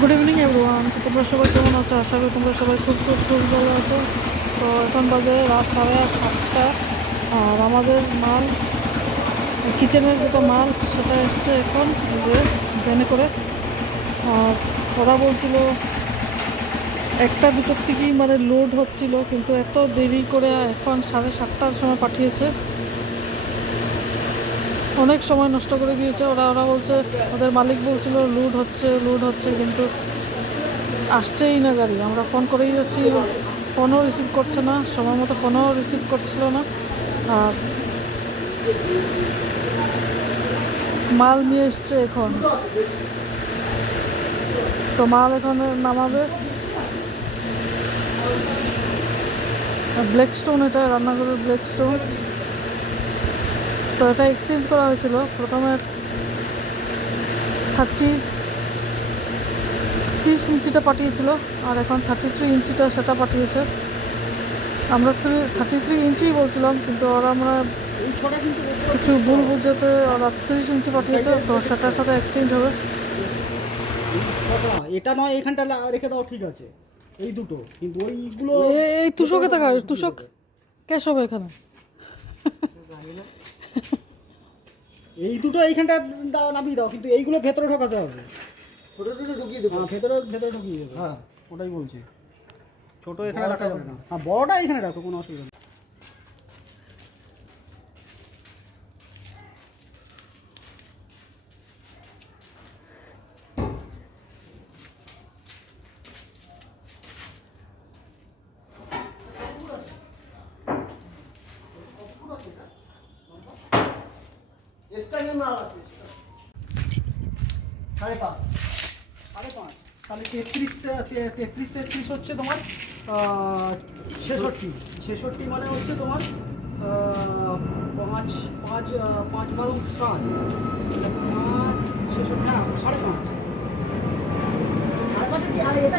Good evening everyone. তো তোমরা সবাই কেমন আছো? আশা করি তোমরা সবাই খুব খুব খুব ভালো আছো। তো এখন বাজে রাত 7:30। আর আমাদের মাল, কিচেনের যেটা মাল সেটা এসছে এখন যে ভ্যানে করে। আর ওরা বলছিল 1টা-2টার থেকেই মানে লোড হচ্ছিল, কিন্তু এত দেরি করে এখন 7:30টার সময় পাঠিয়েছে। অনেক সময় নষ্ট করে দিয়েছে ওরা বলছে, ওদের মালিক বলছিল লোড হচ্ছে, কিন্তু আসছেই না গাড়ি। আমরা ফোন করেই যাচ্ছি, ফোনও রিসিভ করছে না, সময় মতো ফোনও রিসিভ করছিল না। আর মাল নিয়ে এসছে এখন, তো মাল এখন নামাবে। ব্ল্যাকস্টোন, এটা রান্নাঘরের ব্ল্যাকস্টোন। তো এটা এক্সচেঞ্জ করা হয়েছিল। প্রথমে 30 ইঞ্চিটা পাঠিয়েছিল, আর এখন 33 ইঞ্চিটা সেটা পাঠিয়েছে। আমরা 33 ইঞ্চি বলছিলাম, কিন্তু আমরা কিছু ভুল বুঝাতে ওরা 30 ইঞ্চি পাঠিয়েছে, তো সেটার সাথে এক্সচেঞ্জ হবে। এটা নয়, এখানটা রেখে দাও, ঠিক আছে। এই দুটো কিন্তু ওইগুলো এই তুষকে থাকা, তুষক ক্যাশ হবে এখানে। এই দুটো এইখানটা দাও, নামিয়ে দাও, কিন্তু এইগুলো ভেতরে ঢোকাতে হবে। ছোট ছোট ঢুকিয়ে দেবো। হ্যাঁ, ভেতরে ঢুকিয়ে দেবো। হ্যাঁ, ওটাই বলছি। ছোট এখানে রাখা যাবে না। হ্যাঁ, বড়টা এখানে রাখো, কোনো অসুবিধা নেই। সাড়ে পাঁচ, তাহলে 33 হচ্ছে তোমার 66 মানে হচ্ছে তোমার 5 5 5 12 5 66, হ্যাঁ 5.5 কি? আর এটা